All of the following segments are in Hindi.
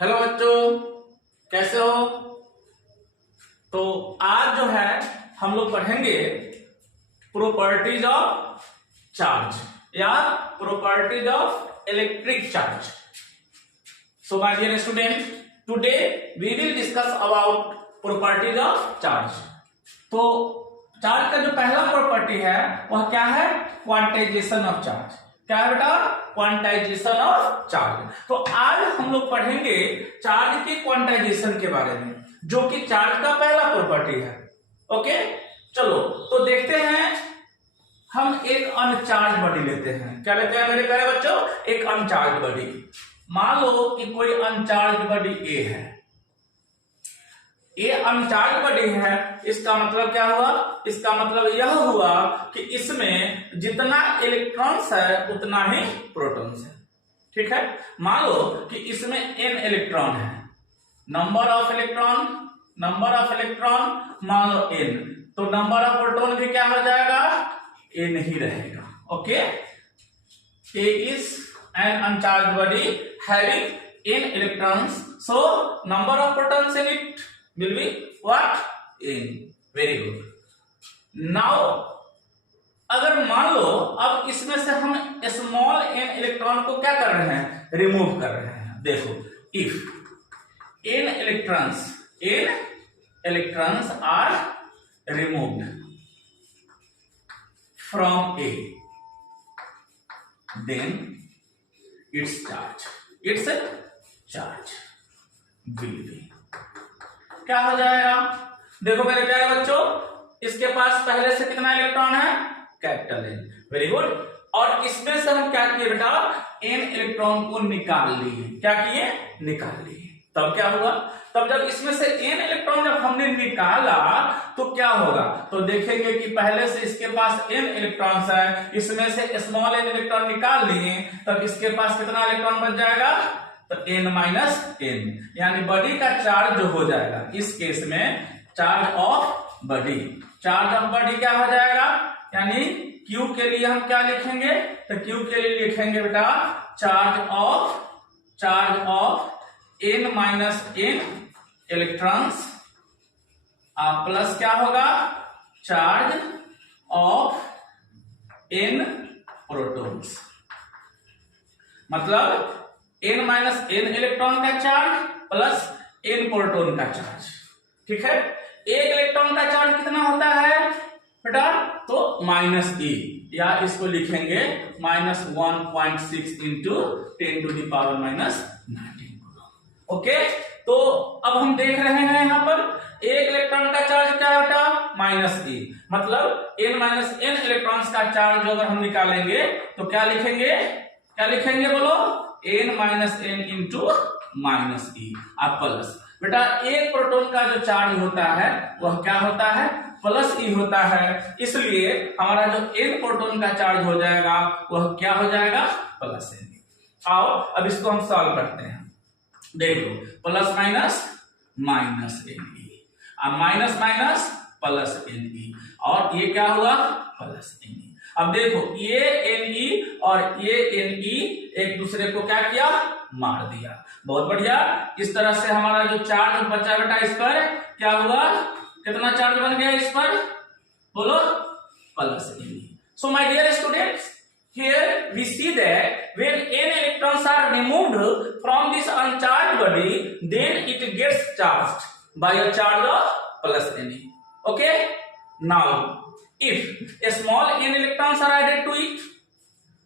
हेलो बच्चों, कैसे हो? तो आज जो है हम लोग पढ़ेंगे प्रॉपर्टीज ऑफ चार्ज या properties of electric charge. So my dear student, today we will discuss about properties of charge. तो चार्ज का जो पहला प्रॉपर्टी है वह क्या है? Quantization of charge. क्या है बेटा? Quantization of charge. तो आज हम लोग पढ़ेंगे चार्ज के क्वांटाइजेशन के बारे में, जो कि चार्ज का पहला प्रॉपर्टी है। ओके, चलो तो देखते हैं। हम एक अनचार्ज बॉडी लेते हैं। क्या लेते हैं मेरे प्यारे बच्चों? एक अनचार्ज बॉडी। मान लो कि कोई अनचार्ज बॉडी ए है। ये अनचार्ज बॉडी है, इसका मतलब क्या हुआ? इसका मतलब यह हुआ कि इसमें जितना इलेक्ट्रॉन्स है उतना ही प्रोटॉन्स है। ठीक है, मान लो कि इसमें n इलेक्ट्रॉन है। नंबर ऑफ इलेक्ट्रॉन मान लो n, तो नंबर ऑफ प्रोटॉन भी क्या हो जाएगा? n ही रहेगा। Okay, A is an uncharged body having n electrons, so number of protons in it will be what? n. Very good. Now अगर मान लो अब इसमें से हम स्मॉल n इलेक्ट्रॉन को क्या कर रहे हैं? रिमूव कर रहे हैं। देखो, if n electrons are removed from A, then its charge will be क्या हो जाएगा? देखो मेरे प्यारे बच्चों, इसके पास पहले से कितना इलेक्ट्रॉन है? Capital N। Very good. और इसमें से हम क्या किए बेटा? n इलेक्ट्रॉन को निकाल लिए। क्या किए? निकाल लिए। तब क्या हुआ? तब जब इसमें से n इलेक्ट्रॉन जब हमने निकाला तो क्या होगा? तो देखेंगे कि पहले से इसके पास n इलेक्ट्रॉन्स है, इसमें से स्मॉल n इलेक्ट्रॉन निकाल लिए, तब इसके पास कितना इलेक्ट्रॉन बच जाएगा? तो n माइनस n, यानी बॉडी का चार्ज जो हो जाएगा इस केस में charge of body. Charge of body क्या हो जाएगा? यानी Q के लिए हम क्या लिखेंगे? तो Q के लिए लिखेंगे बेटा charge of n minus n electrons plus क्या होगा? Charge of n protons. मतलब n माइनस n इलेक्ट्रॉन का चार्ज प्लस n प्रोटॉन का चार्ज। ठीक है, एक इलेक्ट्रॉन का चार्ज कितना होता है बेटा? तो माइनस e, या इसको लिखेंगे -1.6 into 10 to the power -19। Okay, तो अब हम देख रहे हैं यहाँ पर एक इलेक्ट्रॉन का चार्ज क्या है बेटा? -e। मतलब n माइनस n इलेक्ट्रॉन्स का चार्ज अगर हम निकालेंगे तो क्या लिखेंगे बोलो? n minus n into -e आप प्लस। बेटा एक प्रोटॉन का जो चार्ज होता है वह क्या होता है? प्लस e होता है, इसलिए हमारा जो n प्रोटॉन का चार्ज हो जाएगा वह क्या हो जाएगा? Plus n। आओ अब इसको हम सॉल्व करते हैं। देखो, प्लस माइनस Ne, अब माइनस माइनस प्लस Ne, और ये क्या हुआ? Plus Ne। अब देखो, ये Ne और ये Ne एक दूसरे को क्या किया? मार दिया। बहुत बढ़िया। इस तरह से हमारा जो चार्ज बचा बेटा इस पर क्या हुआ? कितना चार्ज बन गया इस पर? बोलो, plus Ne। So my dear students, here we see that when n electrons are removed from this uncharged body, then it gets charged by a charge of plus Ne. Okay, now if a small n electrons are added to it,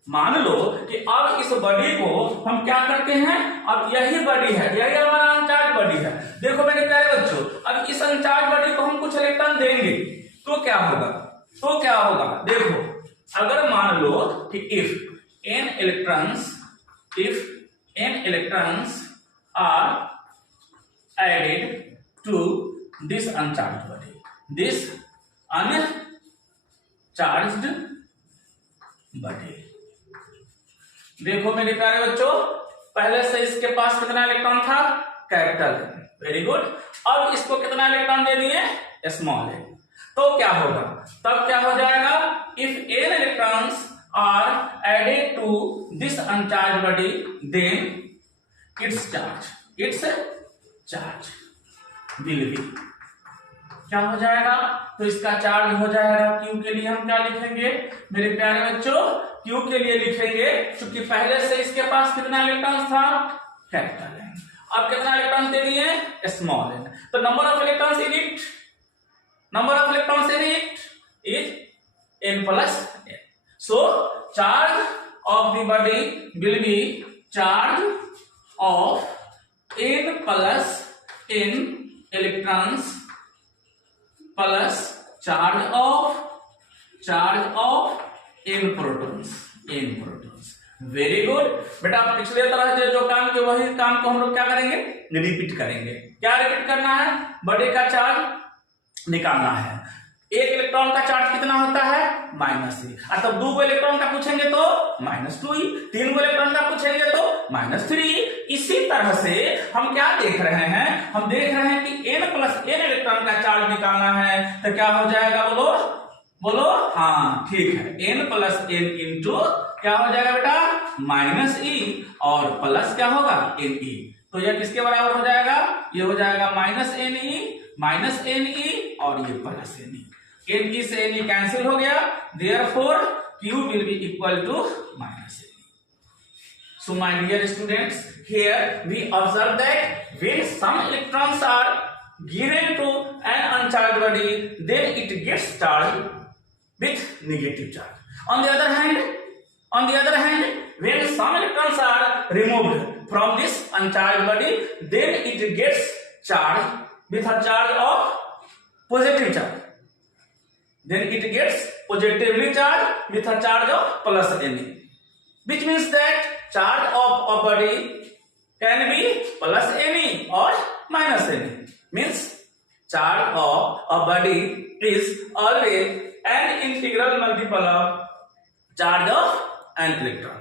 मान लो कि अब इस बॉडी को हम क्या करते हैं? अब यही बॉडी है, यही हमारा अनचार्ज बॉडी है। देखो मेरे प्यारे बच्चों, अब इस अनचार्ज बॉडी को हम कुछ इलेक्ट्रॉन देंगे तो क्या होगा? देखो, अगर मान लो कि if n electrons are added to this uncharged body, this uncharged body, देखो मेरे प्यारे बच्चों, पहले से इसके पास कितना इलेक्ट्रॉन था? कैपिटल है। Very good. अब इसको कितना इलेक्ट्रॉन दे दिए? स्मॉल है। तो क्या होगा? तब क्या हो जाएगा? If n electrons are added to this uncharged body, then its charge it's charge will be, क्या हो जाएगा, तो इसका चार्ज हो जाएगा Q के लिए हम क्या लिखेंगे मेरे प्यारे बच्चों, Q के लिए लिखेंगे क्योंकि पहले से इसके पास कितना इलेक्ट्रॉन था, कैपिटल N, अब कितना इलेक्ट्रॉन दे दिए, स्मॉल n, तो number of electrons in it, number of electrons in it is n plus n. So charge of the body will be charge of n plus n electrons plus charge of n protons, n protons. Very good बेटा, पिछले तरह से जो काम किए वही काम को हम लोग क्या करेंगे, रिपीट करेंगे। क्या रिपीट करना है, बॉडी का चार्ज निकालना है। एक इलेक्ट्रॉन का चार्ज कितना होता है, -3, तब 2 इलेक्ट्रॉन का पूछेंगे तो -2, 3 इलेक्ट्रॉन का पूछेंगे तो -3। इसी तरह से हम क्या देख रहे हैं, हम देख रहे हैं कि n plus n इलेक्ट्रॉन का चार्ज निकालना है, तो क्या हो जाएगा, बोलो हाँ ठीक है, n plus n इंटू क्या हो जाएगा बेटा, -e और प्लस क्या होगा, ne, तो यह किसके बराबर हो जाएगा, ये हो जाएगा -ne और ये प्लस ne, ne से ne कैंसिल हो गया, therefore Q will be equal to -ne. So my dear students, here we observe that when some electrons are given to an uncharged body, then it gets charged with negative charge. On the other hand, when some electrons are removed from this uncharged body, then it gets charged with a charge of positive charge. Then it gets positively charged with a charge of plus Ne, which means that charge of a body can be plus Ne or minus Ne. Means charge of a body is always an integral multiple of charge of an electron.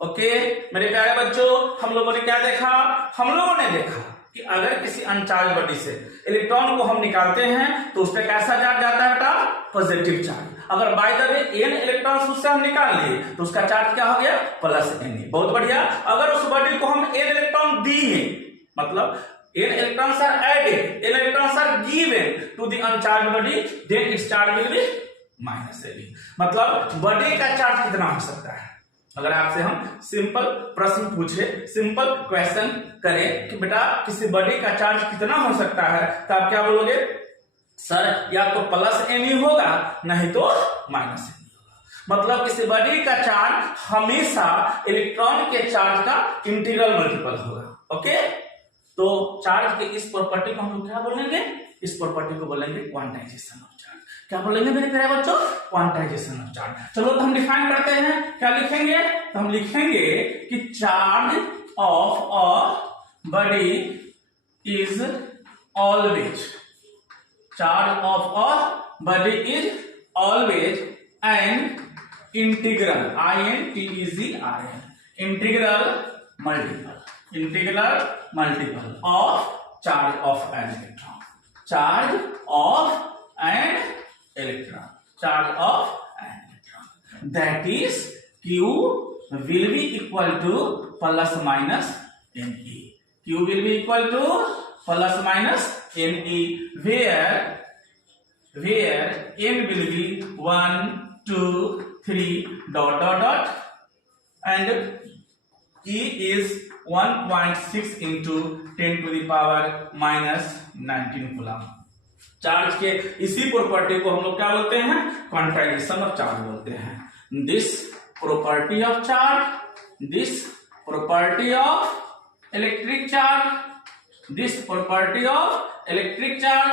Okay मेरे प्यारे बच्चों, हम लोगों ने क्या देखा, हम लोगों ने देखा कि अगर किसी अनचार्ज बॉडी से इलेक्ट्रॉन को हम निकालते हैं तो उस पर कैसा चार्ज जाता है बेटा, पॉजिटिव चार्ज। अगर by the way n electrons उससे हम निकाल लिए तो उसका चार्ज क्या हो गया, प्लस Ne। बहुत बढ़िया। अगर उस बॉडी को हम n इलेक्ट्रॉन दिए, मतलब n electrons are added, n electrons are given to the uncharged body, then its charge will be -Ne। मतलब बॉडी का चार्ज कितना हो सकता है। अगर आपसे हम सिंपल प्रश्न पूछे, सिंपल क्वेश्चन करें कि बेटा किसी बॉडी का चार्ज कितना हो सकता है, तो आप क्या बोलोगे, सर या तो प्लस Ne होगा नहीं तो माइनस Ne होगा। मतलब किसी बॉडी का चार्ज हमेशा इलेक्ट्रॉन के चार्ज का इंटीग्रल मल्टीपल होगा। ओके, तो चार्ज के इस प्रॉपर्टी को हम लोग क्या बोलेंगे, इस प्रॉपर्टी को बोलेंगे क्वांटाइजेशन ऑफ चार्ज। क्या बोलेंगे मेरे प्यारे बच्चों, क्वांटाइजेशन ऑफ चार्ज। चलो तो हम डिफाइन करते हैं, क्या लिखेंगे, तो हम लिखेंगे कि charge of a body is always, charge of a body is always an integral, INTEGRAL, integral multiple of charge of an electron, charge of an electron, charge of an electron, that is Q will be equal to plus minus Ne. Q will be equal to plus minus Ne, where N will be 1, 2, 3 ... and E is 1.6 into 10 to the power -19 coulomb. Charge के इसी प्रॉपर्टी को हम लोग क्या बोलते हैं, क्वांटाइजेशन ऑफ चार्ज बोलते हैं। This property of charge, this property of electric charge, this property of electric charge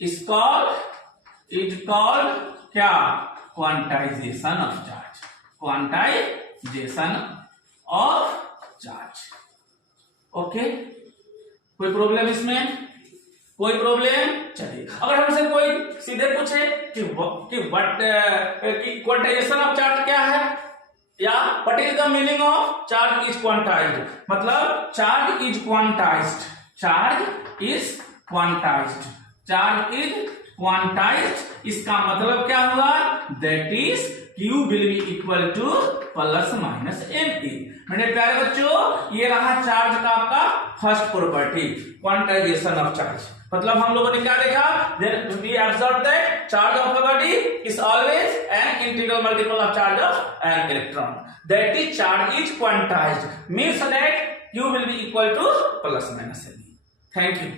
is called क्या, quantisation of charge, quantisation of charge. Okay, कोई प्रॉब्लम इसमें, कोई प्रॉब्लम। चलिए, अगर हमसे कोई सीधे पूछे कि क्वांटाइजेशन ऑफ चार्ज क्या है, या what is the meaning of charge is quantised, मतलब charge is quantised, charge is quantised, charge is quantised, इसका मतलब क्या हुआ, that is Q will be equal to plus minus Ne। मेरे प्यारे बच्चों, ये रहा चार्ज का आपका first property quantization of charge. मतलब हम लोगों ने क्या देखा, then we observe that charge of a body is always an integral multiple of charge of an electron, that is charge is quantized, means that Q will be equal to plus minus L. Thank you.